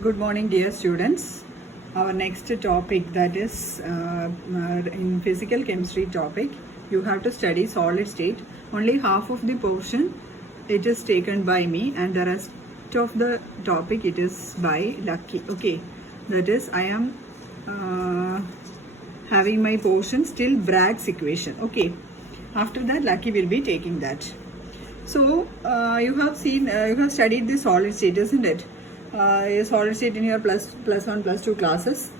Good morning, dear students. Our next topic, that is in physical chemistry topic, you have to study solid state. Only half of the portion it is taken by me, and the rest of the topic it is by Lucky. Okay, that is I am having my portion still Bragg's equation. Okay, after that Lucky will be taking that. So you have seen, you have studied the solid state, isn't it? Solid state in your plus 1, plus 2 classes.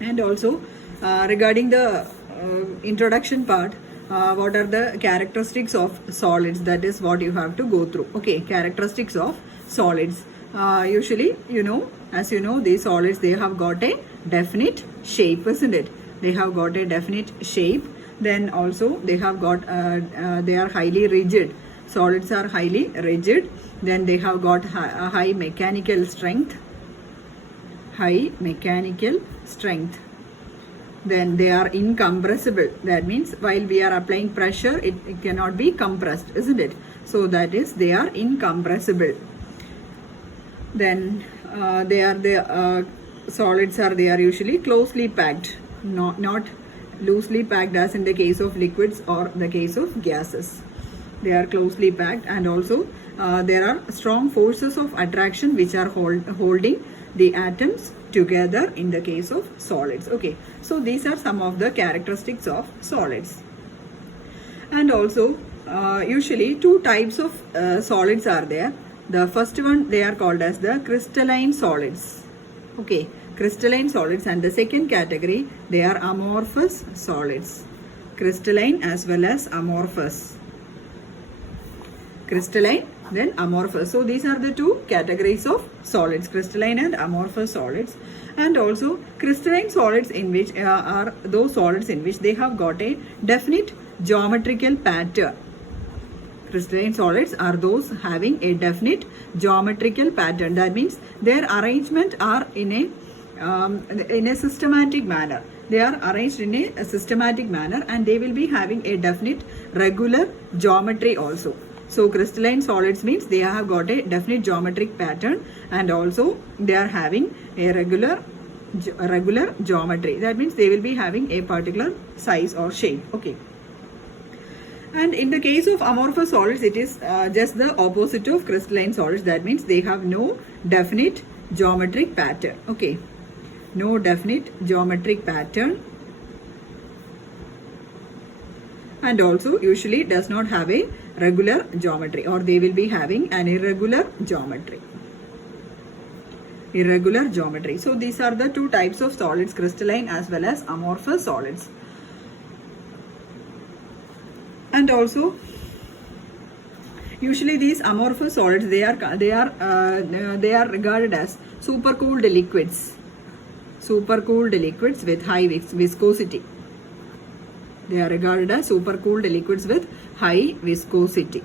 And also regarding the introduction part, what are the characteristics of solids? That is what you have to go through. Okay, characteristics of solids. Usually, as you know, these solids, they have got a definite shape, isn't it? They have got a definite shape. Then also they have got they are highly rigid. Solids are highly rigid. Then they have got a high mechanical strength. Then they are incompressible. That means while we are applying pressure, it cannot be compressed, isn't it? So that is, they are incompressible. Then solids are usually closely packed, not loosely packed as in the case of liquids or the case of gases. They are closely packed, and also there are strong forces of attraction which are holding the atoms together in the case of solids. Okay, so these are some of the characteristics of solids. And also usually two types of solids are there. The first one, they are called as the crystalline solids. Okay, crystalline solids. And the second category, they are amorphous solids. Crystalline as well as amorphous. Crystalline, then amorphous. So these are the two categories of solids, crystalline and amorphous solids. And also crystalline solids, in which are those solids in which they have got a definite geometrical pattern. Crystalline solids are those having a definite geometrical pattern. That means their arrangement are in a systematic manner. They are arranged in a systematic manner, and they will be having a definite regular geometry also. So crystalline solids means they have got a definite geometric pattern, and also they are having a regular geometry. That means they will be having a particular size or shape. Okay. And in the case of amorphous solids, it is just the opposite of crystalline solids. That means they have no definite geometric pattern. Okay, no definite geometric pattern, and also usually does not have a regular geometry, or they will be having an irregular geometry. So these are the two types of solids, crystalline as well as amorphous solids. And also usually these amorphous solids, they are regarded as supercooled liquids with high viscosity. They are regarded as supercooled liquids with high viscosity.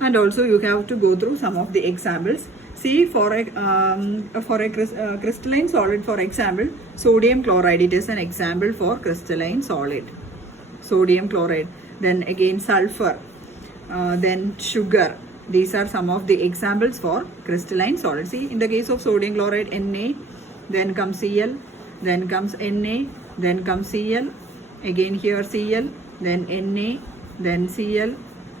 And also you have to go through some of the examples. See, for a crystalline solid, for example, sodium chloride, it is an example for crystalline solid. Sodium chloride. Then again sulfur, then sugar. These are some of the examples for crystalline solids. See, in the case of sodium chloride, Na, then comes Cl, then comes Na, then comes Cl, again here Cl, then Na, then Cl,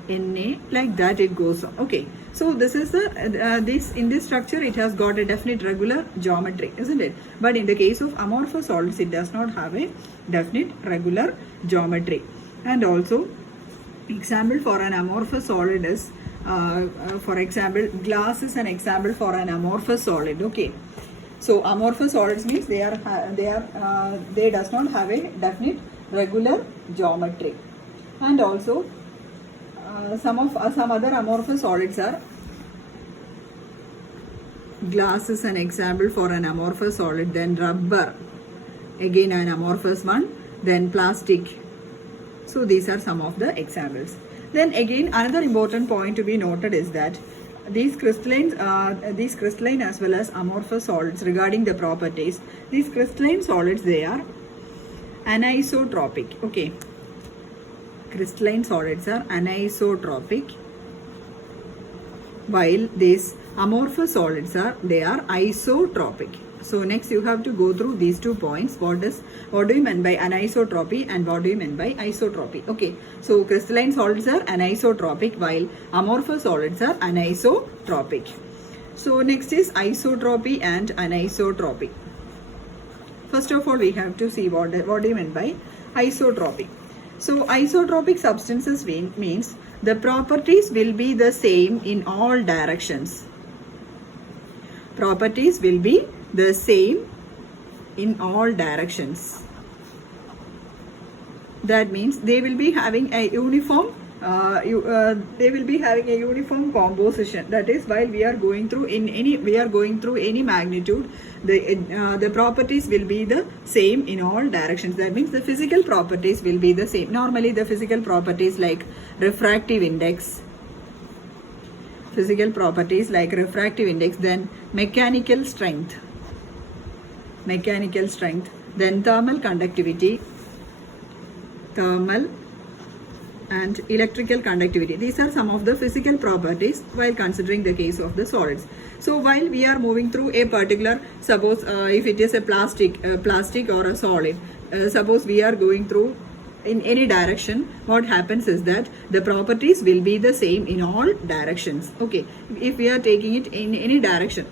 Na, like that it goes on. Okay, so this is in this structure it has got a definite regular geometry, isn't it? But in the case of amorphous solids, it does not have a definite regular geometry. And also example for an amorphous solid is for example, glass is an example for an amorphous solid. Okay, so amorphous solids means they does not have a definite regular geometry. And also some other amorphous solids are, glass is an example for an amorphous solid, then rubber, again an amorphous one, then plastic. So these are some of the examples. Then again another important point to be noted is that these crystalline as well as amorphous solids, regarding the properties, these crystalline solids, they are anisotropic. Okay, crystalline solids are anisotropic. while these amorphous solids they are isotropic. So next you have to go through these 2 points. What do you mean by anisotropy and what do you mean by isotropy? Okay, so crystalline solids are anisotropic while amorphous solids are anisotropic. So next is isotropy and anisotropy. First of all, we have to see what do you mean by isotropy. So isotropic substances means the properties will be the same in all directions. Properties will be the same in all directions. That means they will be having a uniform composition. That is, while we are going through any magnitude, the properties will be the same in all directions. That means the physical properties will be the same. Normally the physical properties like refractive index, then mechanical strength, then thermal conductivity, and electrical conductivity. These are some of the physical properties while considering the case of the solids. So while we are moving through a particular, suppose if it is a plastic or a solid, suppose we are going through in any direction, what happens is that the properties will be the same in all directions. Okay, if we are taking it in any direction,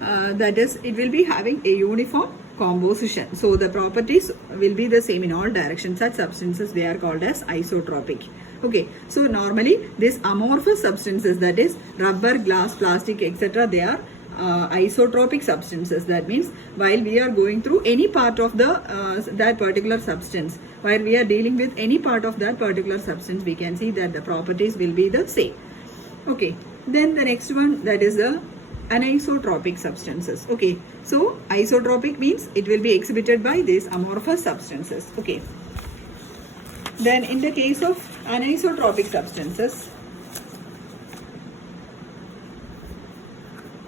that is, it will be having a uniform composition. So the properties will be the same in all directions. Such substances, they are called as isotropic. Okay, so normally these amorphous substances, that is rubber, glass, plastic, etc., they are isotropic substances. That means while we are going through any part of that particular substance, while we are dealing with any part of that particular substance, we can see that the properties will be the same. Okay, then the next one, that is the anisotropic substances. Okay, so isotropic means it will be exhibited by these amorphous substances. Okay, then in the case of anisotropic substances,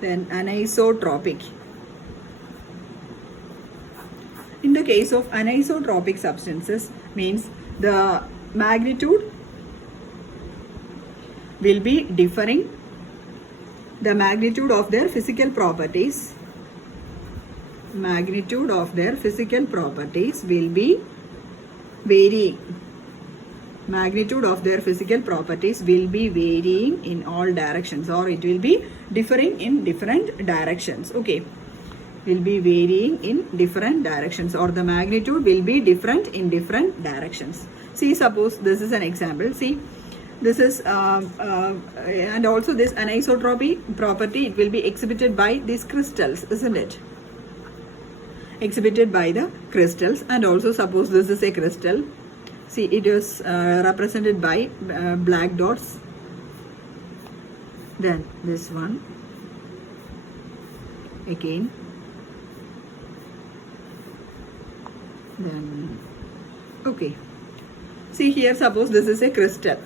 then anisotropic. In the case of anisotropic substances means the magnitude will be differing. The magnitude of their physical properties will be varying. Magnitude of their physical properties will be varying in all directions, or it will be differing in different directions. Okay, will be varying in different directions, or the magnitude will be different in different directions. See, suppose this is an example. See, this is and also this anisotropy property, it will be exhibited by these crystals, isn't it? Exhibited by the crystals. And also suppose this is a crystal. See, it is represented by black dots. Then this one again. Then okay, see here, suppose this is a crystal.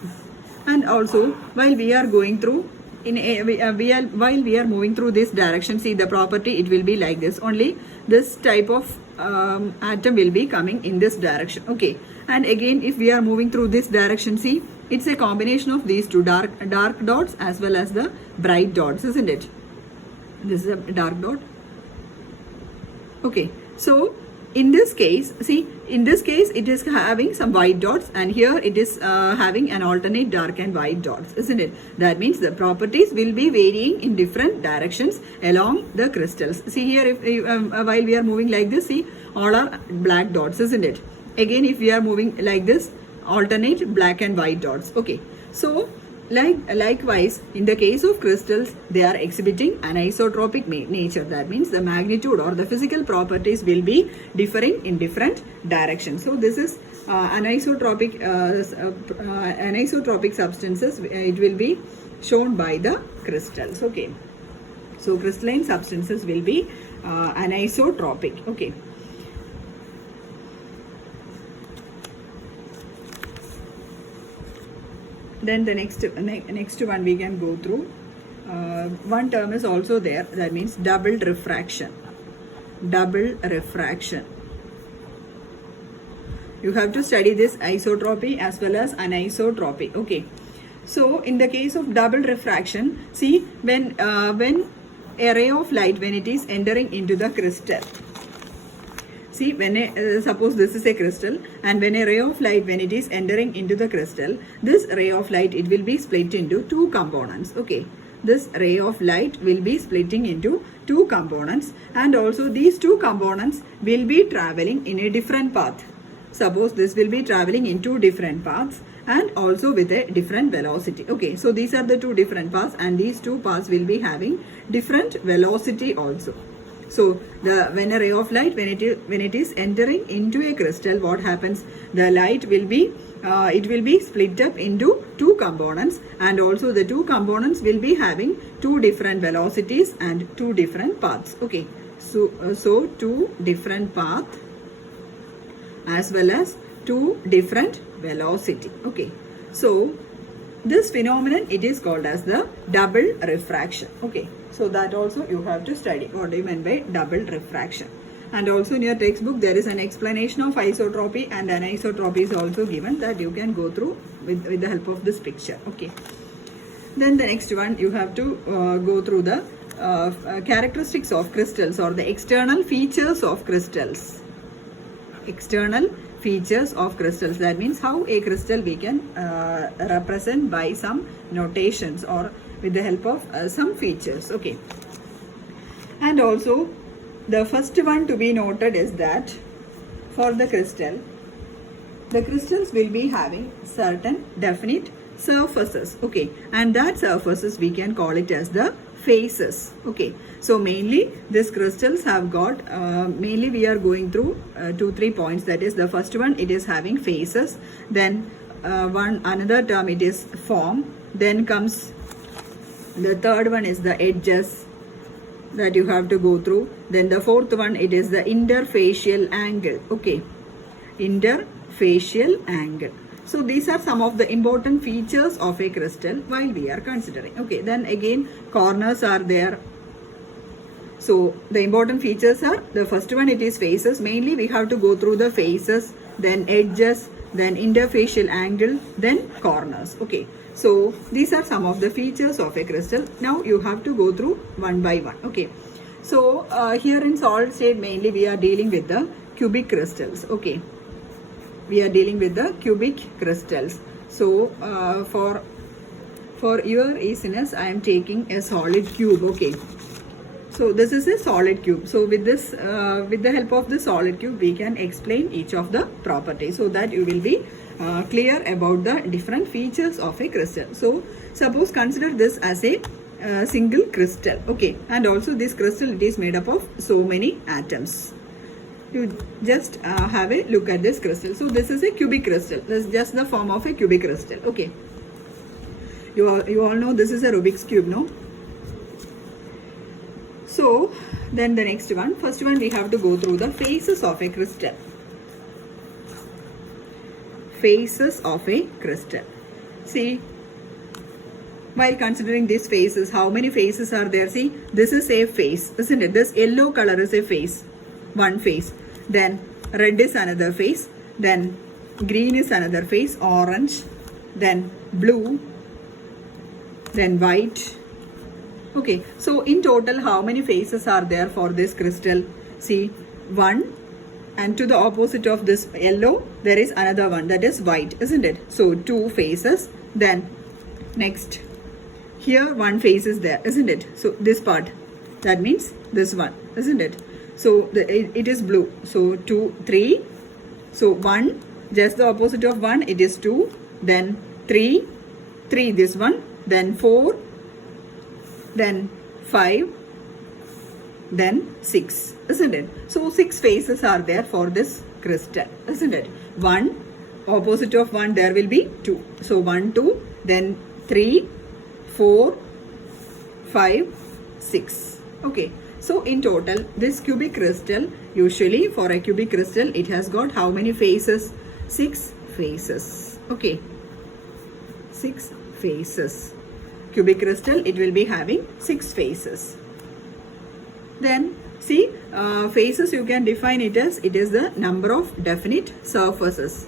And also while we are going through while we are moving through this direction, see the property, it will be like this. Only this type of atom will be coming in this direction. Okay, and again if we are moving through this direction, see, it's a combination of these two dark dots as well as the bright dots, isn't it? This is a dark dot. Okay, so in this case, see, in this case it is having some white dots, and here it is having an alternate dark and white dots, isn't it? That means the properties will be varying in different directions along the crystals. See here, if while we are moving like this, see, all are black dots, isn't it? Again if we are moving like this, alternate black and white dots. Okay, so likewise in the case of crystals, they are exhibiting anisotropic nature. That means the magnitude or the physical properties will be differing in different directions. So this is anisotropic substances. It will be shown by the crystals. Okay, so crystalline substances will be anisotropic. Okay, then the next one we can go through. One term is also there, that means double refraction. You have to study this isotropy as well as anisotropy. Okay, So in the case of double refraction, see when a ray of light, when it is entering into the crystal, see when suppose this is a crystal, and when a ray of light, when it is entering into the crystal, this ray of light, it will be split into two components. Okay, this ray of light will be splitting into two components, and also these two components will be traveling in a different path. Suppose this will be traveling in two different paths and also with a different velocity. Okay, so these are the two different paths, and these two paths will be having different velocity also. So when a ray of light, when it is entering into a crystal, what happens? The light will be it will be split up into two components, and also the two components will be having two different velocities and two different paths. Okay, so two different paths as well as two different velocity. Okay, so this phenomenon, it is called as the double refraction. Okay, so that also you have to study. What do you mean by double refraction? And also in your textbook there is an explanation of isotropy and anisotropy is also given, that you can go through with the help of this picture. Okay, then the next one, you have to go through the characteristics of crystals, or the external features of crystals. External features of crystals, that means how a crystal we can represent by some notations or with the help of some features. Okay, and also the first one to be noted is that for the crystals will be having certain definite surfaces. Okay, and that surfaces we can call it as the faces. Okay, so mainly these crystals have got mainly we are going through 2-3 points. That is, the first one, it is having faces, then another term, it is form, then comes the third one is the edges that you have to go through, then the fourth one, it is the interfacial angle. Okay, interfacial angle. So these are some of the important features of a crystal while we are considering. Okay, then again corners are there. So the important features are, the first one, it is faces. Mainly we have to go through the faces, then edges, then interfacial angle, then corners. Okay, so these are some of the features of a crystal. Now you have to go through one by one. Okay, so here in solid state mainly we are dealing with the cubic crystals. Okay, we are dealing with the cubic crystals. So for your easiness, I am taking a solid cube. Okay, so this is a solid cube. So with this with the help of the solid cube, we can explain each of the properties, so that you will be clear about the different features of a crystal. So suppose consider this as a single crystal. Okay, and also this crystal, it is made up of so many atoms. You just have a look at this crystal. So this is a cubic crystal. This is just the form of a cubic crystal. Okay, you all know this is a Rubik's cube, no? So then the next one, first one, we have to go through the phases of a crystal. Phases of a crystal. See, while considering these phases, how many phases are there? See, this is a phase, isn't it? This yellow color is a phase, one phase. Then red is another phase. Then green is another phase, orange, then blue, then white. Okay, so in total, how many phases are there for this crystal? See, one, and to the opposite of this yellow, there is another one, that is white, isn't it? So two phases. Then next, here one phase is there, isn't it? So this part, that means this one, isn't it? So it is blue. So 2, 3. So 1, just the opposite of 1, it is 2. Then 3, this one. Then 4, then 5, then 6, isn't it? So 6 phases are there for this crystal, isn't it? 1, opposite of 1, there will be 2. So 1, 2, then 3, 4, 5, 6. Okay. So in total, this cubic crystal, usually for a cubic crystal, it has got how many phases? 6 phases. Okay, 6 phases. Cubic crystal, it will be having 6 phases. Then see, phases you can define it as, it is the number of definite surfaces.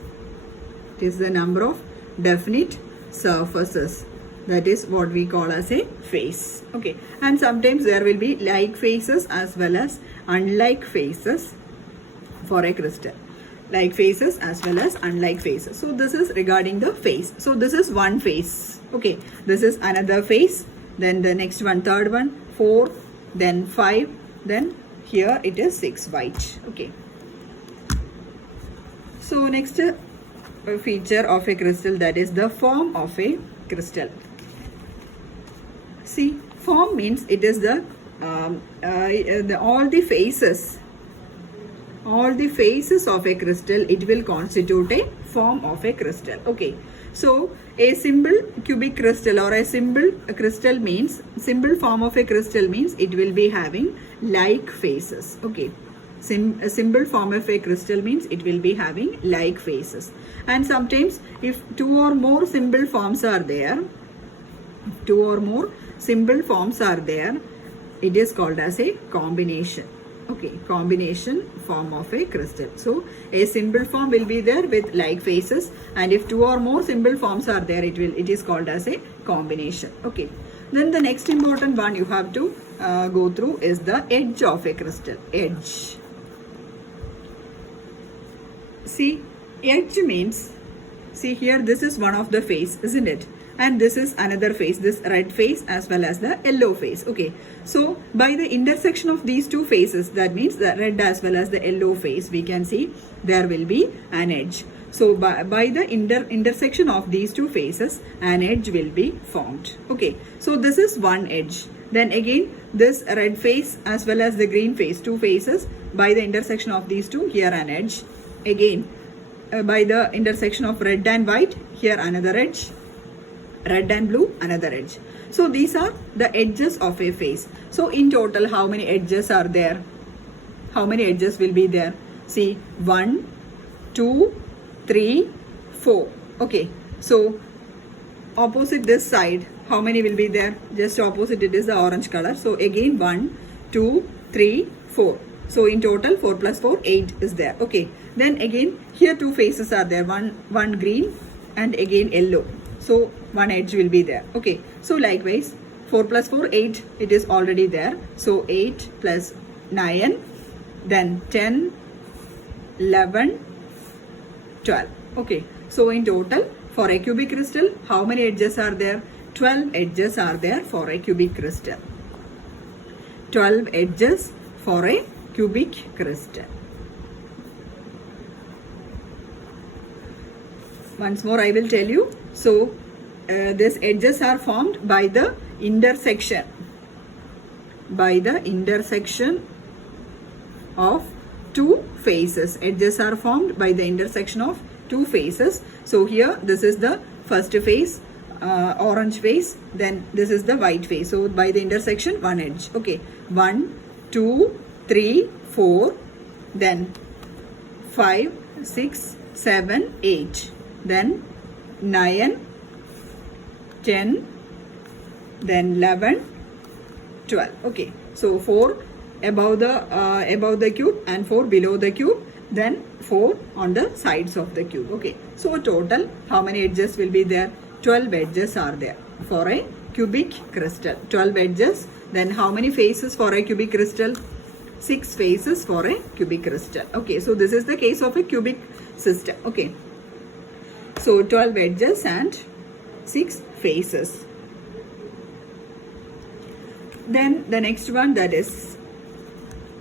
It is the number of definite surfaces. That is what we call as a face. Okay, and sometimes there will be like faces as well as unlike faces for a crystal. Like faces as well as unlike faces. So this is regarding the face. So this is one face. Okay, this is another face. Then the next one, third one, 4, then 5, then here it is 6 white. Okay. So next feature of a crystal, that is the form of a crystal. See, form means it is the all the faces of a crystal, it will constitute a form of a crystal. Okay, so a simple cubic crystal or a simple crystal means, simple form of a crystal means it will be having like faces. Okay, a simple form of a crystal means it will be having like faces. And sometimes if two or more simple forms are there, it is called as a combination. Okay, combination form of a crystal. So a simple form will be there with like faces, and if two or more simple forms are there, it is called as a combination. Okay, then the next important one you have to go through is the edge of a crystal. Edge. See, edge means, see here, this is one of the face, isn't it? And this is another face, this red face as well as the yellow face. Okay, so by the intersection of these two faces, that means the red as well as the yellow face, we can see there will be an edge. So by the intersection of these two faces, an edge will be formed. Okay, so this is one edge. Then again, this red face as well as the green face, two faces, by the intersection of these two, here an edge. Again, by the intersection of red and white, here another edge. Red and blue, another edge. So these are the edges of a face. So in total, how many edges are there? How many edges will be there? See, 1, 2, 3, 4. Okay, so opposite this side, how many will be there? Just opposite it is the orange color. So again 1, 2, 3, 4. So in total 4 plus 4, 8 is there. Okay, then again here two faces are there. One green and again yellow. So one edge will be there. Okay, so likewise 4 plus 4, 8, it is already there. So 8 plus 9, then 10, 11, 12. Okay, so in total for a cubic crystal, how many edges are there? 12 edges are there for a cubic crystal. 12 edges for a cubic crystal. Once more I will tell you. So these edges are formed by the intersection. By the intersection of two faces. Edges are formed by the intersection of two faces. So here this is the first face, orange face, then this is the white face. So by the intersection, one edge. Okay, 1, 2, 3, 4, then 5, 6, 7, 8, then 9, 10, then 11, 12. Okay, so 4 above the cube and 4 below the cube, then 4 on the sides of the cube. Okay, so total how many edges will be there? 12 edges are there for a cubic crystal. 12 edges. Then how many faces for a cubic crystal? 6 faces for a cubic crystal. Okay, so this is the case of a cubic system. Okay, so 12 edges and 6 faces. Then the next one, that is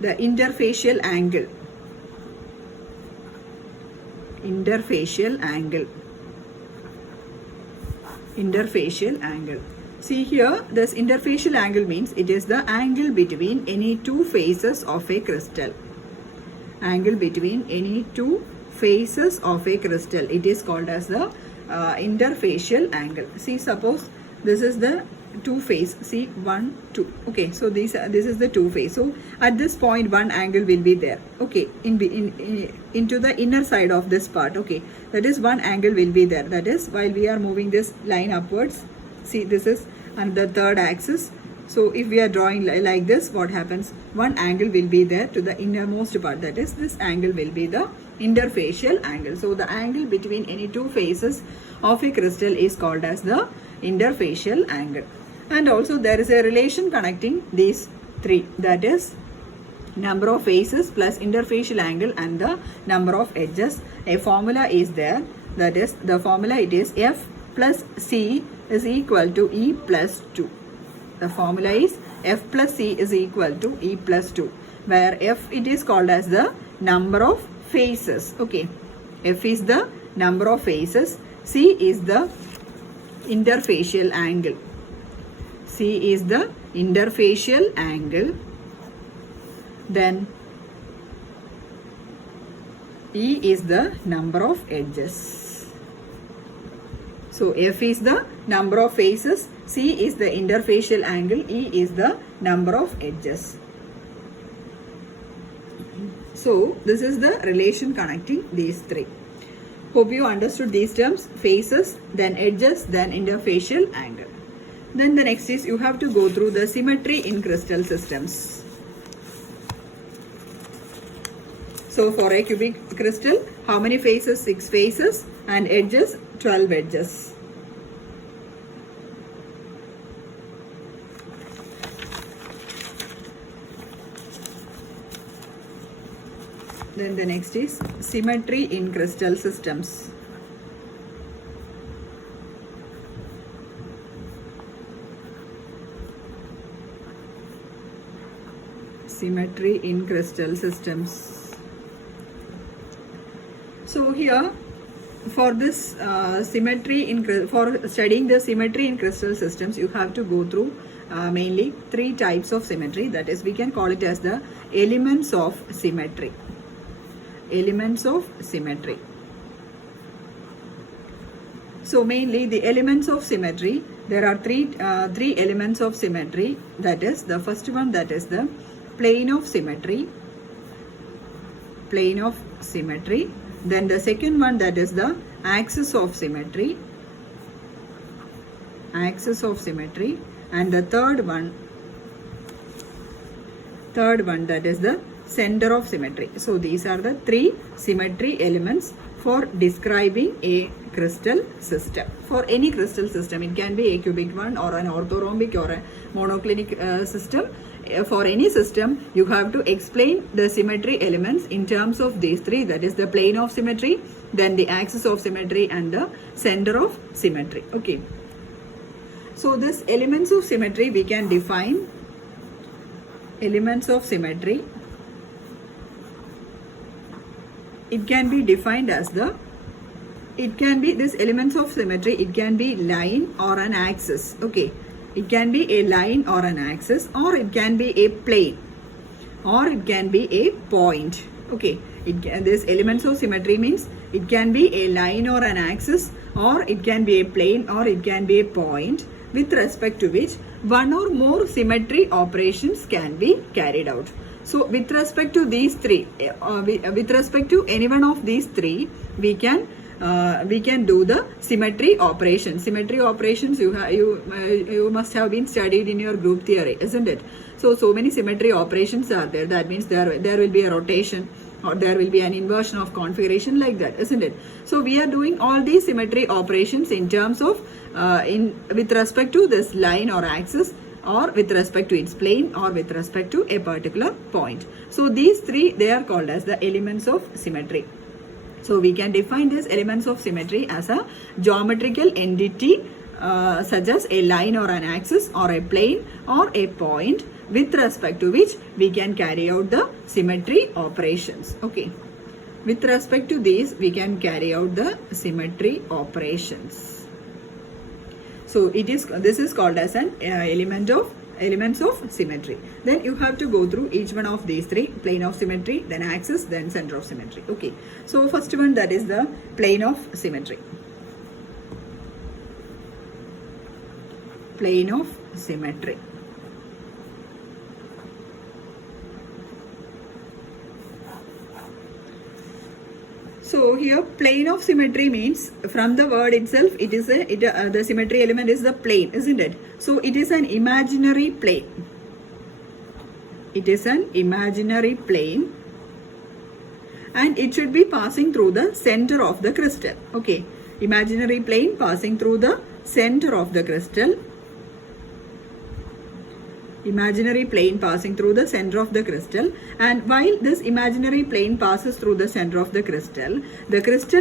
the interfacial angle. Interfacial angle. Interfacial angle. See here, this interfacial angle means it is the angle between any two faces of a crystal. Angle between any two faces of a crystal. It is called as the interfacial angle. See, suppose this is the two face. See, 1, 2. Okay, so this is the two face. So at this point, one angle will be there. Okay, into the inner side of this part. Okay, that is one angle will be there. That is while we are moving this line upwards. See, this is on the third axis. So if we are drawing like this, what happens? One angle will be there to the innermost part. That is, this angle will be the interfacial angle. So the angle between any two faces of a crystal is called as the interfacial angle. And also there is a relation connecting these three, that is number of faces plus interfacial angle and the number of edges. A formula is there, that is the formula, it is F plus C is equal to E plus 2. The formula is F plus C is equal to E plus 2, where F it is called as the number of faces. Okay, F is the number of faces, C is the interfacial angle. C is the interfacial angle. Then E is the number of edges. So F is the number of faces, C is the interfacial angle, E is the number of edges. So this is the relation connecting these three. Hope you understood these terms: faces, then edges, then interfacial angle. Then the next is you have to go through the symmetry in crystal systems. So for a cubic crystal, how many faces? 6 faces, and edges 12 edges. Then the next is symmetry in crystal systems. Symmetry in crystal systems. So here for this for studying the symmetry in crystal systems, you have to go through mainly 3 types of symmetry. That is, we can call it as the elements of symmetry. Elements of symmetry. So mainly the elements of symmetry, there are three elements of symmetry. That is, the first one, that is the plane of symmetry. Plane of symmetry. Then the second one, that is the axis of symmetry. Axis of symmetry. And the third one, that is the center of symmetry. So these are the 3 symmetry elements for describing a crystal system. For any crystal system, it can be a cubic one or an orthorhombic or a monoclinic system. For any system, you have to explain the symmetry elements in terms of these 3, that is the plane of symmetry, then the axis of symmetry, and the center of symmetry. Okay. So this elements of symmetry, we can define elements of symmetry. It can be defined as this elements of symmetry, it can be line or an axis. Okay, it can be a line or an axis, or it can be a plane, or it can be a point. Okay, this elements of symmetry means it can be a line or an axis, or it can be a plane, or it can be a point, with respect to which one or more symmetry operations can be carried out. So with respect to these 3, with respect to any one of these 3, we can do the symmetry operations. Symmetry operations you must have been studied in your group theory, isn't it? So many symmetry operations are there. That means there will be a rotation, or there will be an inversion of configuration, like that, isn't it? So we are doing all these symmetry operations in terms of with respect to this line or axis, or with respect to its plane, or with respect to a particular point. So these 3, they are called as the elements of symmetry. So we can define these elements of symmetry as a geometrical entity such as a line or an axis, or a plane, or a point, with respect to which we can carry out the symmetry operations. Okay, with respect to these, we can carry out the symmetry operations. So this is called as an elements of symmetry. Then you have to go through each one of these 3: plane of symmetry, then axis, then center of symmetry. Okay, so first one, that is the plane of symmetry. Plane of symmetry. So here plane of symmetry means, from the word itself, it is the symmetry element is the plane, isn't it? So it is an imaginary plane. It is an imaginary plane, and it should be passing through the center of the crystal. Okay, imaginary plane passing through the center of the crystal. Imaginary plane passing through the center of the crystal, and while this imaginary plane passes through the center of the crystal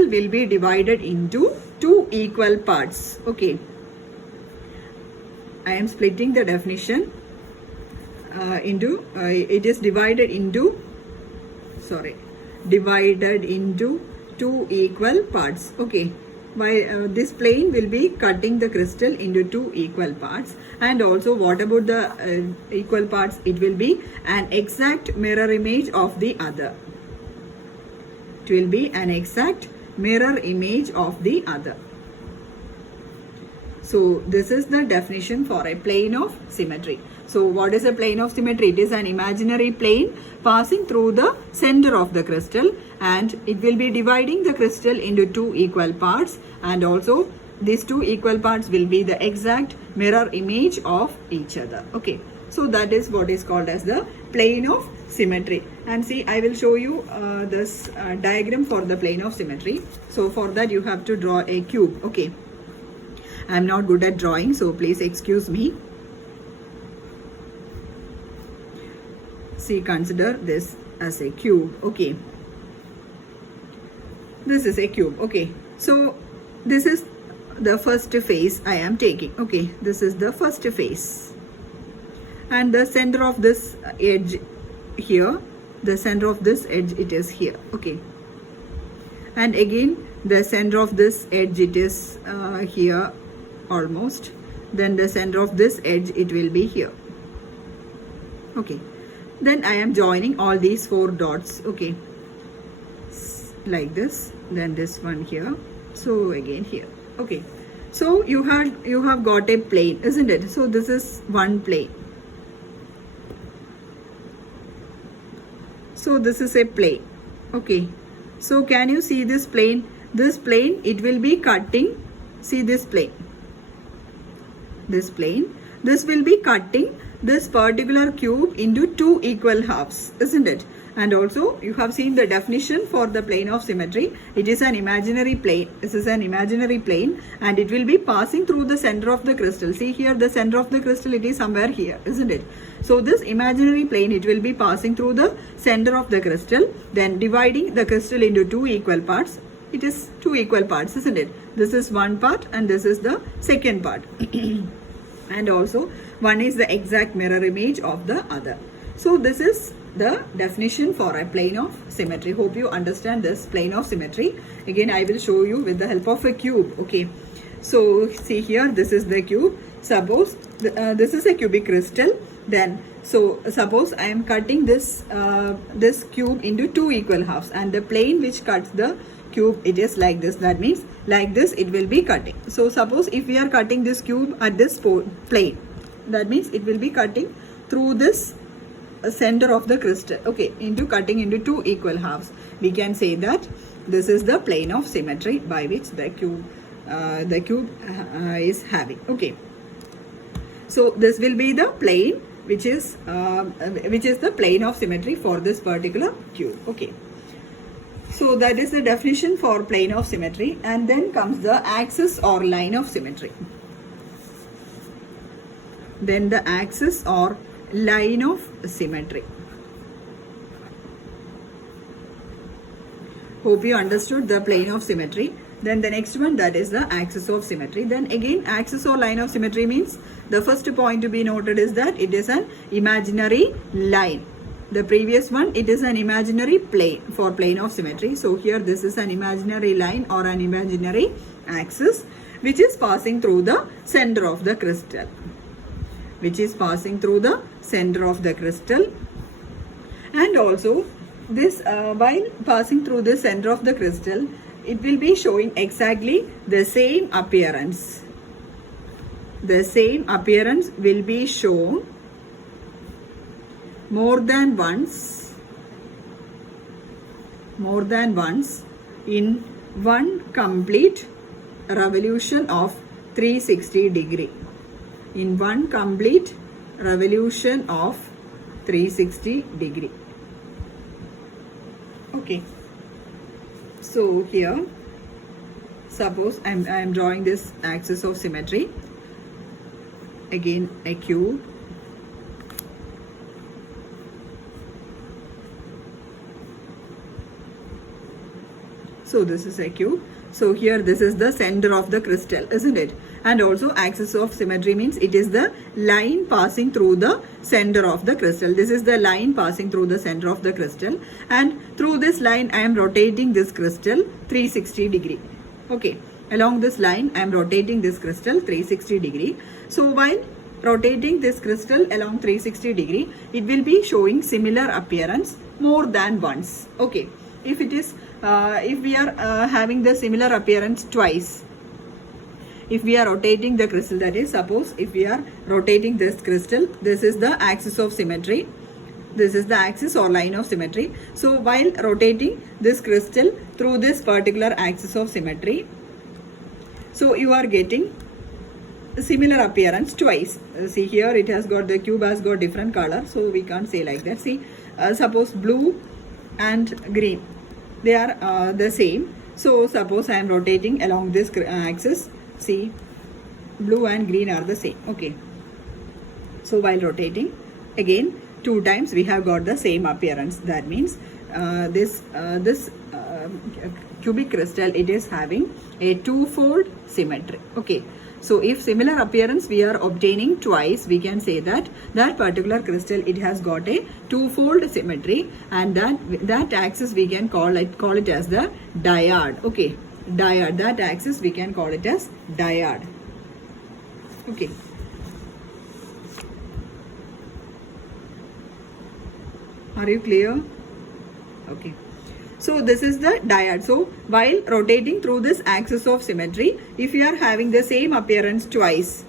will be divided into two equal parts. Okay, I am splitting the definition into it is divided into two equal parts. Okay, this plane will be cutting the crystal into two equal parts. And also, what about the equal parts? It will be an exact mirror image of the other. It will be an exact mirror image of the other. So this is the definition for a plane of symmetry. So what is a plane of symmetry? It is an imaginary plane passing through the center of the crystal, and it will be dividing the crystal into two equal parts, and also these two equal parts will be the exact mirror image of each other. Okay, so that is what is called as the plane of symmetry. And see, I will show you this diagram for the plane of symmetry. So for that you have to draw a cube. Okay, I am not good at drawing, so please excuse me. See, consider this as a cube. Okay, this is a cube. Okay, so this is the first face I am taking. Okay, this is the first face, and the center of this edge here, the center of this edge, it is here. Okay, and again the center of this edge, it is here almost. Then the center of this edge, it will be here. Okay, then I am joining all these four dots. Okay, like this, then this one here, so again here. Okay, so you have got a plane, isn't it? So this is one plane. So this is a plane. Okay, so can you see this plane? This plane, it will be cutting. See this plane. This plane, this will be cutting this particular cube into two equal halves, isn't it? And also you have seen the definition for the plane of symmetry. It is an imaginary plane. This is an imaginary plane, and it will be passing through the center of the crystal. See here, the center of the crystal, it is somewhere here, isn't it? So this imaginary plane, it will be passing through the center of the crystal, then dividing the crystal into two equal parts. It is two equal parts, isn't it? This is one part and this is the second part. And also one is the exact mirror image of the other. So this is the definition for a plane of symmetry. Hope you understand this plane of symmetry. Again, I will show you with the help of a cube. Okay, so see here, this is the cube. Suppose this is a cubic crystal. Then so suppose I am cutting this this cube into two equal halves, and the plane which cuts the cube, it is like this. That means like this it will be cutting. So suppose if we are cutting this cube at this plane, that means it will be cutting through this center of the crystal. Okay, cutting into two equal halves. We can say that this is the plane of symmetry by which the cube is having. Okay, so this will be the plane which is the plane of symmetry for this particular cube. Okay, so that is the definition for plane of symmetry. And then comes the axis or line of symmetry. Then the axis or line of symmetry. Hope you understood the plane of symmetry. Then the next one, that is the axis of symmetry. Then again, axis or line of symmetry means the first point to be noted is that it is an imaginary line. The previous one, it is an imaginary plane for plane of symmetry. So here this is an imaginary line or an imaginary axis which is passing through the center of the crystal. And also this while passing through the center of the crystal, it will be showing exactly the same appearance. The same appearance will be shown more than once in one complete revolution of 360 degree. In one complete revolution of 360 degree. Okay, so here suppose I'm drawing this axis of symmetry. Again a cube. So this is a cube. So here this is the center of the crystal, isn't it? And also axis of symmetry means it is the line passing through the center of the crystal. This is the line passing through the center of the crystal, and through this line I am rotating this crystal 360 degree. Okay, along this line I am rotating this crystal 360 degree. So while rotating this crystal along 360 degree, it will be showing similar appearance more than once. Okay, if it is if we are having the similar appearance twice, if we are rotating the crystal, that is, suppose if we are rotating this crystal, this is the axis of symmetry, this is the axis or line of symmetry. So while rotating this crystal through this particular axis of symmetry, so you are getting similar appearance twice. See here, it has got, the cube has got different color, so we can't say like that. See, suppose blue and green, they are the same. So suppose I am rotating along this axis. See, blue and green are the same. Okay, so while rotating again 2 times, we have got the same appearance. That means this cubic crystal, it is having a twofold symmetry. Okay, so if similar appearance we are obtaining twice, we can say that that particular crystal, it has got a twofold symmetry, and that axis we can call it as the dyad. Okay, dyad, that axis we can call it as dyad. Okay, are you clear? Okay, so this is the dyad. So while rotating through this axis of symmetry, if you are having the same appearance twice,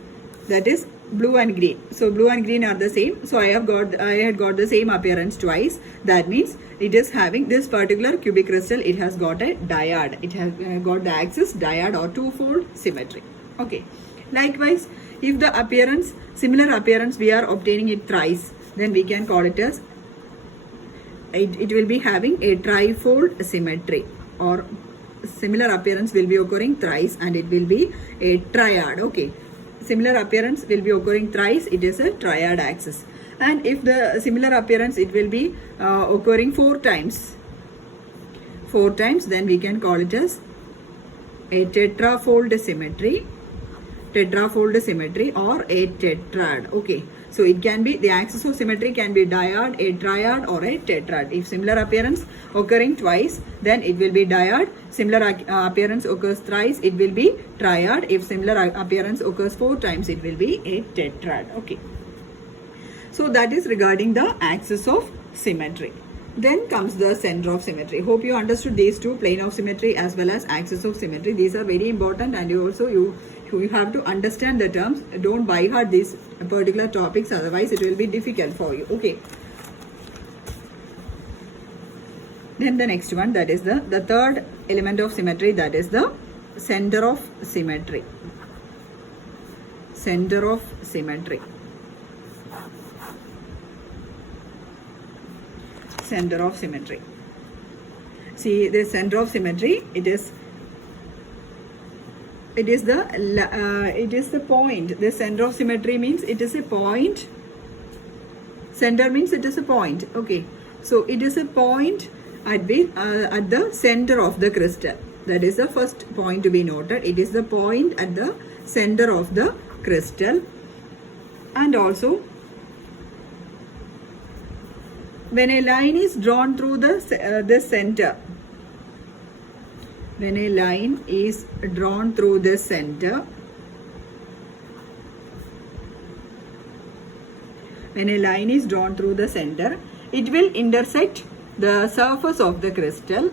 that is blue and green, so blue and green are the same, so I had got the same appearance twice. That means it is having this particular cubic crystal, it has got a dyad, it has got the axis dyad or twofold symmetry. Okay, likewise, if the similar appearance we are obtaining it thrice, then we can call it as it will be having a trifold symmetry, or similar appearance will be occurring thrice and it will be a triad. Okay, similar appearance will be occurring thrice, it is a triad axis. And if the similar appearance it will be occurring 4 times, then we can call it as a tetrafold symmetry or a tetrad. Okay, so it can be, the axis of symmetry can be dyad, a triad or a tetrad. If similar appearance occurring twice, then it will be dyad. Similar appearance occurs thrice, it will be triad. If similar appearance occurs 4 times, it will be a tetrad. Okay, so that is regarding the axis of symmetry. Then comes the center of symmetry. Hope you understood these two, plane of symmetry as well as axis of symmetry. These are very important, and you have to understand the terms. Don't by heart these particular topics, otherwise it will be difficult for you. Okay, then the next one, that is the third element of symmetry, that is the center of symmetry. Center of symmetry. Center of symmetry. See, the center of symmetry, it is the point. The center of symmetry means it is a point. Center means it is a point. Okay, so it is a point at the center of the crystal. That is the first point to be noted. It is the point at the center of the crystal. And also, when a line is drawn through the center, when a line is drawn through the center, it will intersect the surface of the crystal.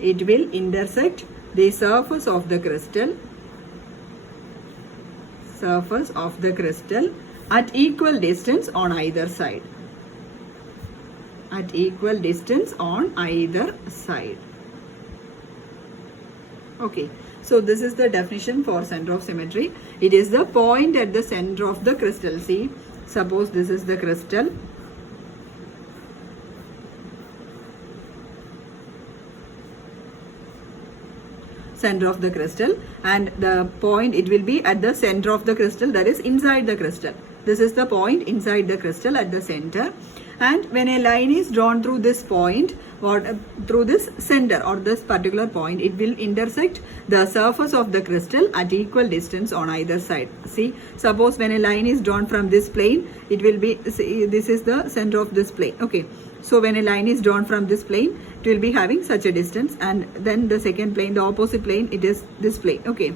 It will intersect the surface of the crystal at equal distance on either side. At equal distance on either side. Okay, so this is the definition for center of symmetry. It is the point at the center of the crystal. See, suppose this is the crystal. center of the crystal, and the point, it will be at the center of the crystal, that is inside the crystal. This is the point inside the crystal at the center. And when a line is drawn through this point, or through this center or this particular point, it will intersect the surface of the crystal at equal distance on either side. See, suppose when a line is drawn from this plane, it will be, see, this is the center of this plane. Okay, so when a line is drawn from this plane, it will be having such a distance, and then the second plane, the opposite plane, it is this plane. Okay,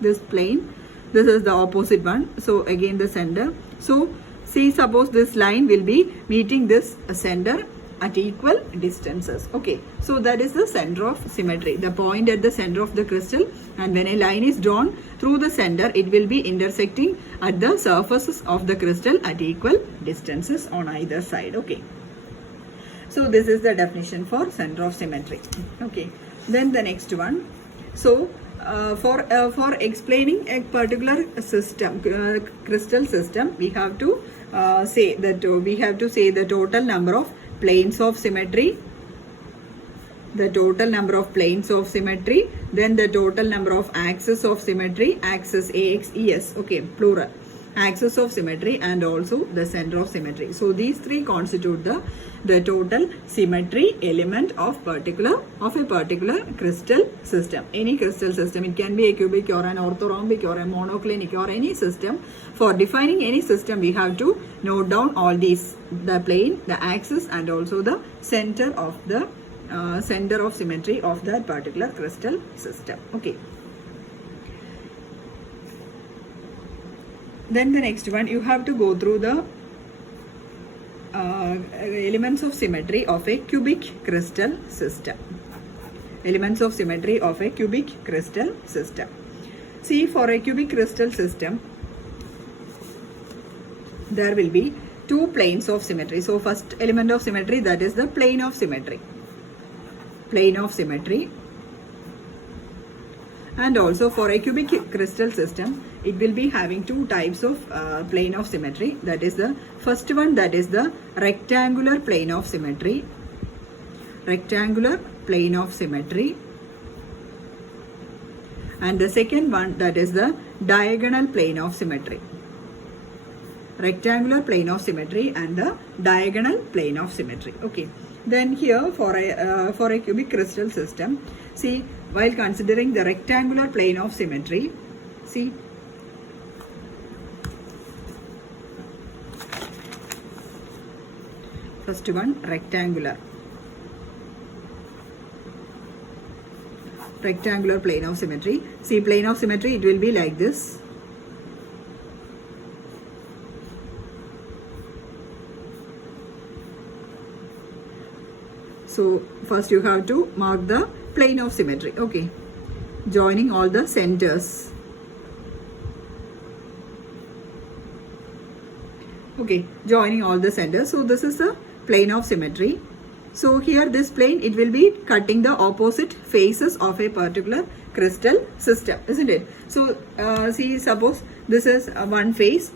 this plane, this is the opposite one. So again the center. So see, suppose this line will be meeting this center at equal distances. Okay, so that is the center of symmetry, the point at the center of the crystal, and when a line is drawn through the center, it will be intersecting at the surfaces of the crystal at equal distances on either side. Okay, so this is the definition for center of symmetry. Okay, then the next one. So for explaining a particular system, crystal system, we have to say that we have to say the total number of planes of symmetry, the total number of planes of symmetry, then the total number of axes of symmetry, axes AXES, okay, plural, axis of symmetry, and also the center of symmetry. So these three constitute the total symmetry element of a particular crystal system. Any crystal system, it can be a cubic or an orthorhombic or a monoclinic or any system. For defining any system, we have to note down all these: the plane, the axis, and also the center of symmetry of that particular crystal system. Okay. Then the next one, you have to go through the elements of symmetry of a cubic crystal system. Elements of symmetry of a cubic crystal system. See, for a cubic crystal system, there will be two planes of symmetry. So first element of symmetry, that is the plane of symmetry. Plane of symmetry. And also for a cubic crystal system, it will be having two types of plane of symmetry. That is the first one, that is the rectangular plane of symmetry. Rectangular plane of symmetry. And the second one, that is the diagonal plane of symmetry. Rectangular plane of symmetry and the diagonal plane of symmetry. Okay. Then here for a cubic crystal system, see, while considering the rectangular plane of symmetry, see, first one, rectangular plane of symmetry. See, plane of symmetry, it will be like this. So first you have to mark the plane of symmetry. Okay, joining all the centers. Okay, joining all the centers. So this is the plane of symmetry. So here this plane, it will be cutting the opposite faces of a particular crystal system, isn't it? So see, suppose this is one face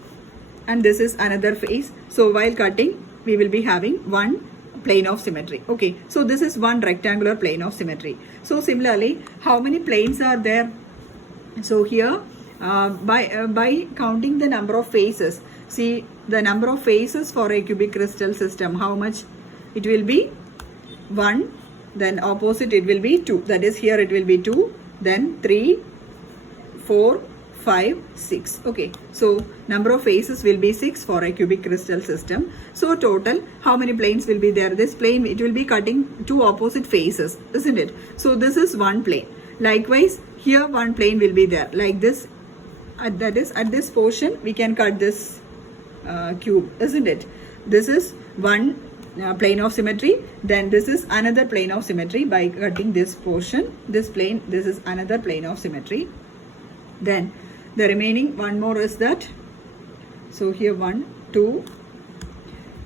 and this is another face. So while cutting, we will be having one plane of symmetry. Okay, so this is one rectangular plane of symmetry. So similarly, how many planes are there? So here by counting the number of faces, see the number of faces for a cubic crystal system, how much? It will be 1, then opposite it will be 2, that is here it will be 2, then 3, 4, 5, 6. Okay, so number of faces will be 6 for a cubic crystal system. So total, how many planes will be there? This plane, it will be cutting two opposite faces, isn't it? So this is one plane. Likewise, here one plane will be there, like this. That is, at this portion, we can cut this cube, isn't it? This is one plane of symmetry. Then this is another plane of symmetry by cutting this portion. This plane, this is another plane of symmetry. Then the remaining one more is that. So here 1, 2.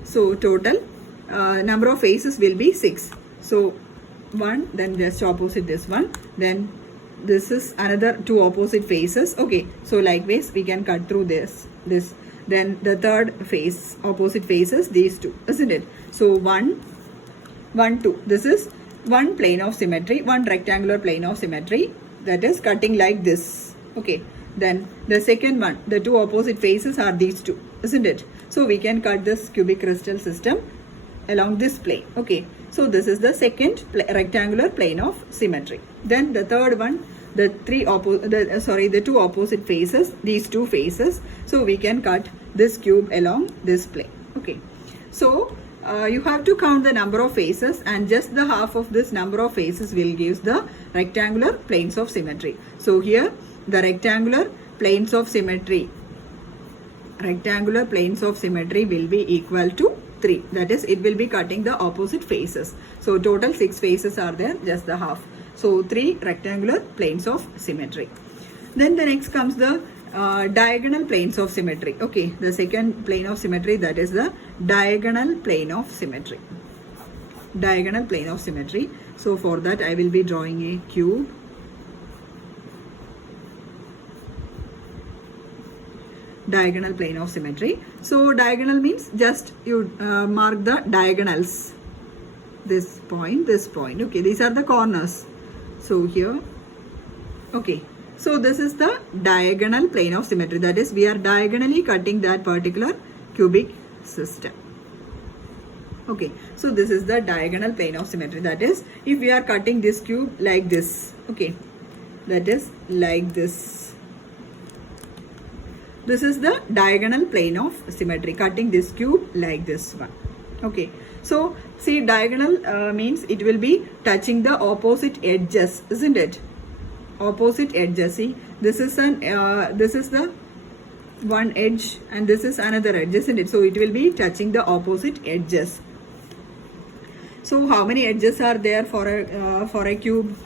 So total number of faces will be 6. So 1, then just opposite this one. Then this is another two opposite faces. Okay, so likewise we can cut through this. Then the third face, opposite faces, these two, isn't it? So 1, 1, 2. This is one plane of symmetry, one rectangular plane of symmetry. that is cutting like this. Okay, then the second one, the two opposite faces are these two, isn't it? So we can cut this cubic crystal system along this plane. Okay, so this is the second rectangular plane of symmetry. Then the third one, the two opposite faces, these two faces. So we can cut this cube along this plane. Okay, so you have to count the number of faces, and just the half of this number of faces will give the rectangular planes of symmetry. So here the rectangular planes of symmetry will be equal to 3. That is, it will be cutting the opposite faces. So total 6 faces are there, just the half. So 3 rectangular planes of symmetry. Then the next comes the diagonal planes of symmetry. Okay, the second plane of symmetry, that is the diagonal plane of symmetry. So for that I will be drawing a cube. Diagonal plane of symmetry. So diagonal means just you mark the diagonals. This point. Okay, these are the corners. So here. Okay. So this is the diagonal plane of symmetry. That is, we are diagonally cutting that particular cubic system. Okay, so this is the diagonal plane of symmetry. That is, if we are cutting this cube like this, okay, that is like this. This is the diagonal plane of symmetry, cutting this cube like this one. Okay, so see, diagonal means it will be touching the opposite edges, isn't it? Opposite edges. See, this is the one edge and this is another edge, isn't it? So it will be touching the opposite edges. So how many edges are there for a cube?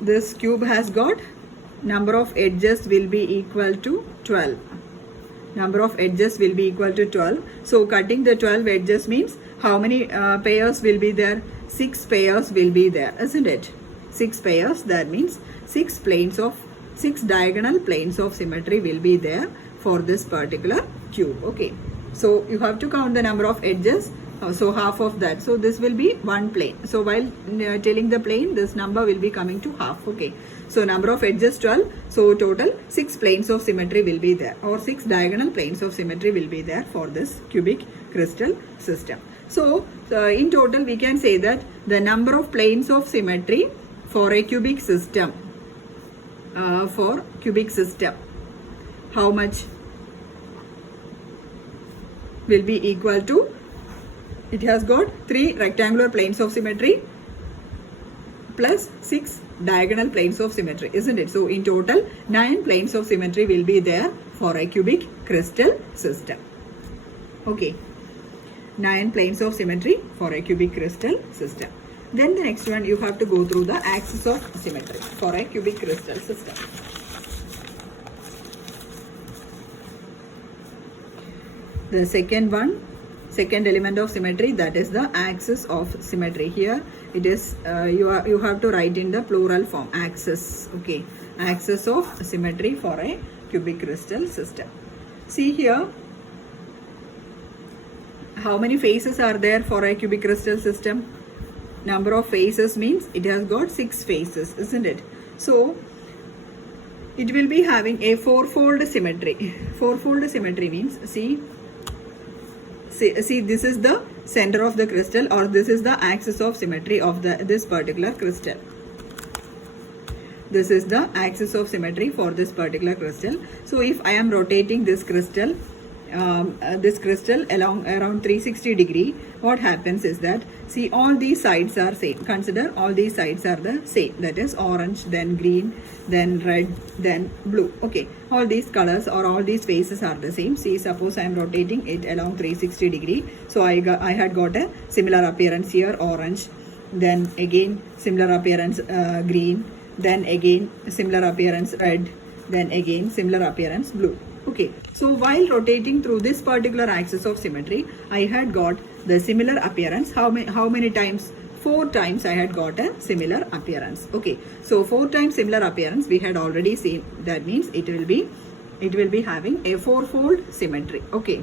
This cube has got number of edges will be equal to 12. Number of edges will be equal to 12. So cutting the 12 edges means how many pairs will be there? 6 pairs will be there, isn't it? 6 pairs. That means 6 diagonal planes of symmetry will be there for this particular cube. Okay, so you have to count the number of edges. So half of that. So this will be one plane. So while telling the plane, this number will be coming to half. Okay, so number of edges 12. So total 6 planes of symmetry will be there, or 6 diagonal planes of symmetry will be there for this cubic crystal system. So in total we can say that the number of planes of symmetry for a cubic system, how much will be equal to, it has got 3 rectangular planes of symmetry plus 6 diagonal planes of symmetry, isn't it? So in total 9 planes of symmetry will be there for a cubic crystal system. Okay, 9 planes of symmetry for a cubic crystal system. Then the next one, you have to go through the axis of symmetry for a cubic crystal system. The second element of symmetry, that is the axis of symmetry. Here it is you have to write in the plural form, axis. Okay, axis of symmetry for a cubic crystal system. See here, how many faces are there for a cubic crystal system? Number of faces means it has got 6 faces, isn't it? So it will be having a fourfold symmetry. Fourfold symmetry means, see, this is the center of the crystal, or this is the axis of symmetry of this particular crystal. This is the axis of symmetry for this particular crystal. So if I am rotating this crystal along around 360 degree, what happens is that, see, all these sides are same. Consider all these sides are the same, that is orange, then green, then red, then blue. Okay, all these colors or all these faces are the same. See, suppose I am rotating it along 360 degree. So I had got a similar appearance here, orange, then again similar appearance green, then again similar appearance red, then again similar appearance blue. Okay, so while rotating through this particular axis of symmetry, I had got the similar appearance. How many times? 4 times I had got a similar appearance. Okay, so 4 times similar appearance we had already seen. That means it will be having a fourfold symmetry. Okay,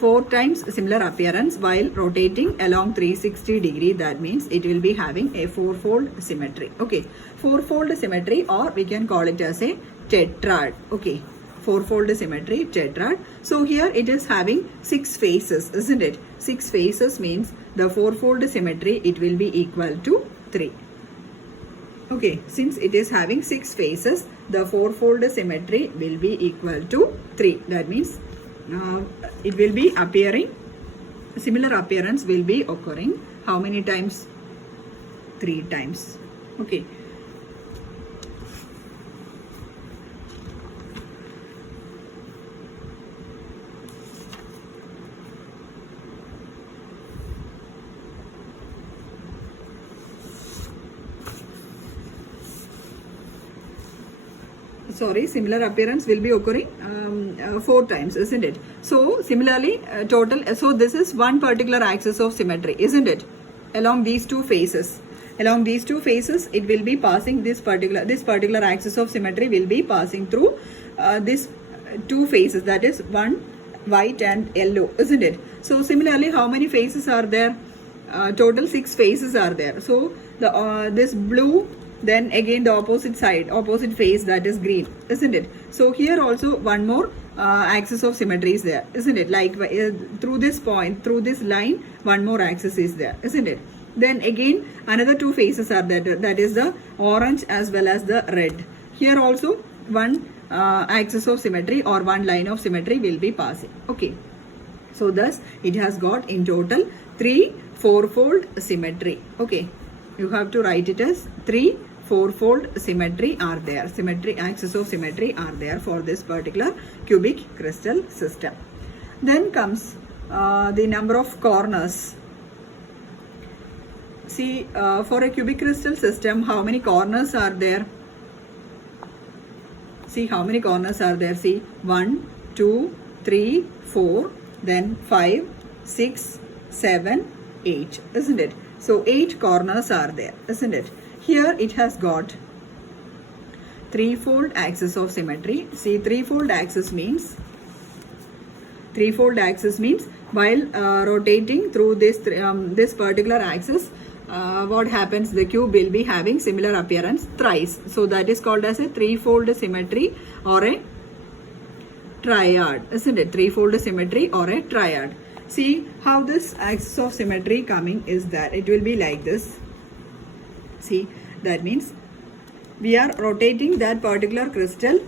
4 times similar appearance while rotating along 360 degree. That means it will be having a fourfold symmetry. Okay, fourfold symmetry, or we can call it as a tetrad. Okay, fourfold symmetry, tetrad. So here it is having 6 faces, isn't it? 6 faces means the fourfold symmetry, it will be equal to 3. Okay, since it is having 6 faces, the fourfold symmetry will be equal to 3. That means it will be appearing, similar appearance will be occurring how many times? 3 times. Okay. Sorry, similar appearance will be occurring 4 times, isn't it? So similarly, total, so this is one particular axis of symmetry, isn't it? Along these 2 faces, along these 2 faces, it will be passing this particular axis of symmetry will be passing through this 2 faces, that is one white and yellow, isn't it? So similarly, how many faces are there? Total 6 faces are there. So the this blue, then again the opposite side, opposite face, that is green, isn't it? So here also one more axis of symmetry is there, isn't it? Like through this point, through this line, one more axis is there, isn't it? Then again another 2 faces are there, that is the orange as well as the red. Here also one axis of symmetry or one line of symmetry will be passing. Okay, so thus it has got in total 3 fourfold symmetry. Okay, you have to write it as 3 fourfold symmetry are there, symmetry, axis of symmetry are there for this particular cubic crystal system. Then comes the number of corners. See, for a cubic crystal system, how many corners are there? See how many corners are there. See, 1, 2, 3, 4, then 5, 6, 7, 8, isn't it? So 8 corners are there, isn't it? Here it has got threefold axis of symmetry. See, threefold axis means while rotating through this this particular axis, what happens? The cube will be having similar appearance thrice. So that is called as a threefold symmetry or a triad, isn't it? Threefold symmetry or a triad. See how this axis of symmetry coming is that it will be like this. See, that means we are rotating that particular crystal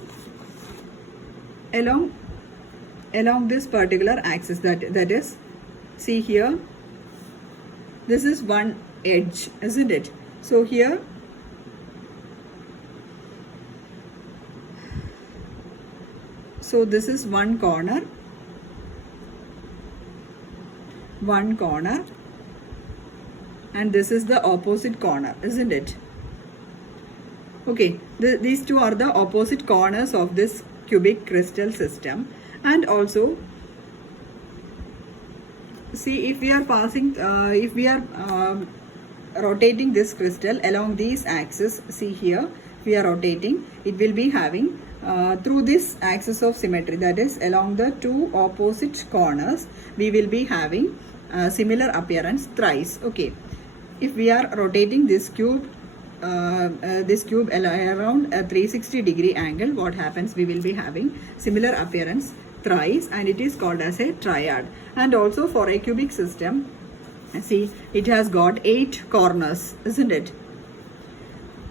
along this particular axis, that is, see here, this is one edge, isn't it? So here so this is one corner, and this is the opposite corner, isn't it? Okay, these 2 are the opposite corners of this cubic crystal system. And also, see, if we are passing, if we are rotating this crystal along these axes, see here, we are rotating, it will be having through this axis of symmetry, that is along the 2 opposite corners, we will be having similar appearance thrice. Okay, if we are rotating this cube around a 360 degree angle, what happens? We will be having similar appearance thrice, and it is called as a triad. And also for a cubic system, see, it has got 8 corners, isn't it?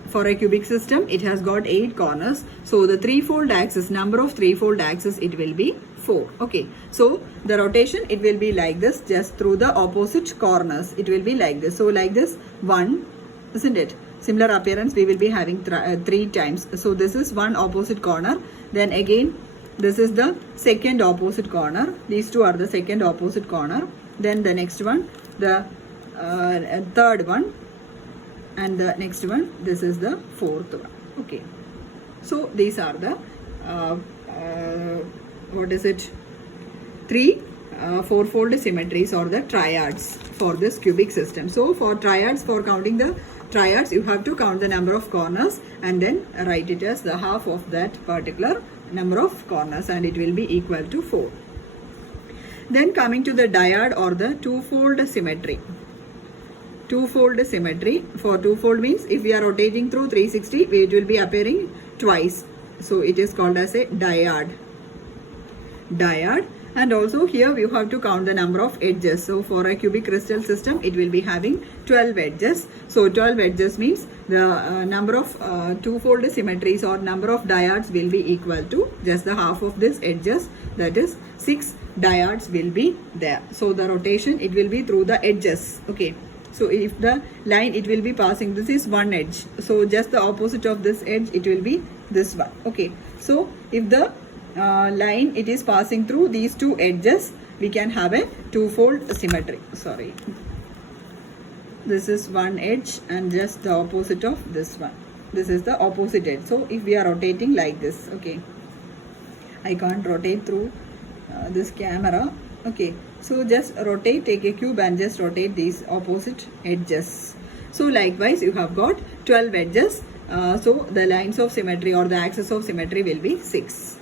For a cubic system, it has got 8 corners. So the threefold axis, number of threefold axis, it will be 4. Okay, so the rotation, it will be like this, just through the opposite corners, it will be like this. So like this, 1, isn't it? Similar appearance we will be having 3 times. So this is one opposite corner, then again this is the second opposite corner, these 2 are the second opposite corner, then the next one, the third one, and the next one, this is the fourth one. Okay, so these are the what is it, 3 fourfold symmetries or the triads for this cubic system. So for triads, for counting the triads, you have to count the number of corners and then write it as the half of that particular number of corners, and it will be equal to 4. Then coming to the dyad or the twofold symmetry. Twofold symmetry. For twofold means if we are rotating through 360, it will be appearing twice. So it is called as a dyad. Dyad. And also here you have to count the number of edges. So for a cubic crystal system, it will be having 12 edges. So 12 edges means the number of twofold symmetries or number of dyads will be equal to just the half of this edges. That is 6 dyads will be there. So the rotation, it will be through the edges. Okay. So if the line, it will be passing, this is one edge. So just the opposite of this edge, it will be this one. Okay. So if the line, it is passing through these two edges, we can have a twofold symmetry. Sorry, this is one edge and just the opposite of this one. This is the opposite edge. So if we are rotating like this, okay, I can't rotate through this camera. Okay, so just rotate, take a cube and just rotate these opposite edges. So likewise you have got 12 edges. So the lines of symmetry or the axis of symmetry will be 6.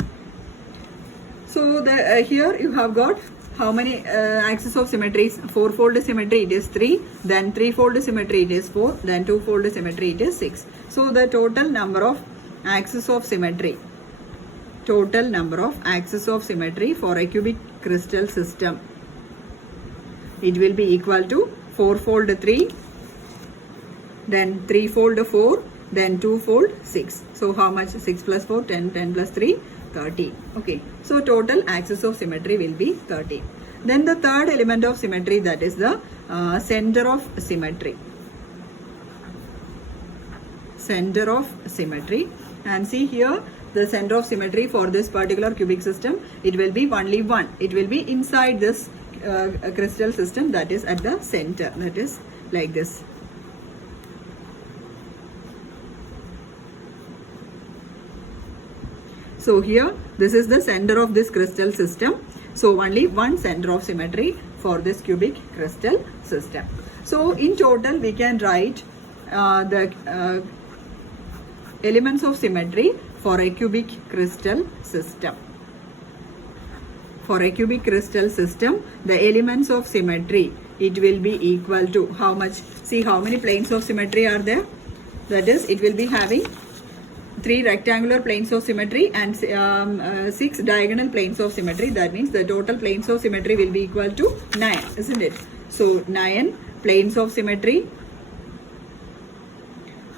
So the here you have got how many axis of symmetries? Fourfold symmetry, it is 3. Then threefold symmetry, it is 4. Then twofold symmetry, it is 6. So the total number of axis of symmetry. Total number of axis of symmetry for a cubic crystal system. It will be equal to fourfold 3. Then threefold 4. Then twofold 6. So how much? 6 plus 4, 10, 10 plus 3. 30. Okay, so total axis of symmetry will be 30. Then the third element of symmetry, that is the center of symmetry. Center of symmetry. And see here, the center of symmetry for this particular cubic system, it will be only one. It will be inside this crystal system, that is at the center. That is like this. So here, this is the center of this crystal system. So only one center of symmetry for this cubic crystal system. So in total, we can write the elements of symmetry for a cubic crystal system. For a cubic crystal system, the elements of symmetry, it will be equal to how much? See how many planes of symmetry are there? That is, it will be having 3 rectangular planes of symmetry and 6 diagonal planes of symmetry. That means the total planes of symmetry will be equal to 9, isn't it? So 9 planes of symmetry.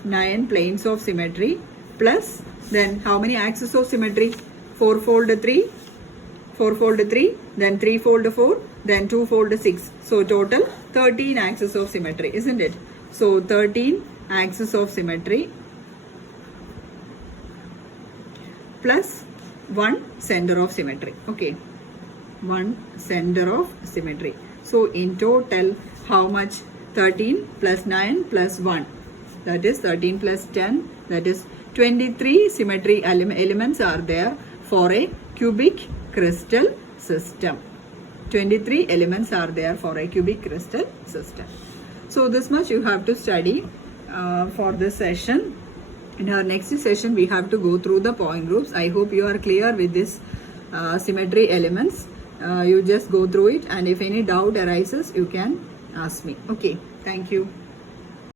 9 planes of symmetry plus then how many axes of symmetry? Fourfold 3. Fourfold 3. Then threefold 4. Then twofold 6. So total 13 axes of symmetry, isn't it? So 13 axes of symmetry plus 1 center of symmetry. Okay, 1 center of symmetry. So in total, how much? 13 plus 9 plus 1. That is 13 plus 10. That is 23 symmetry elements are there for a cubic crystal system. 23 elements are there for a cubic crystal system. So this much you have to study for this session. In our next session, we have to go through the point groups. I hope you are clear with this symmetry elements. You just go through it, and if any doubt arises, you can ask me. Okay, thank you.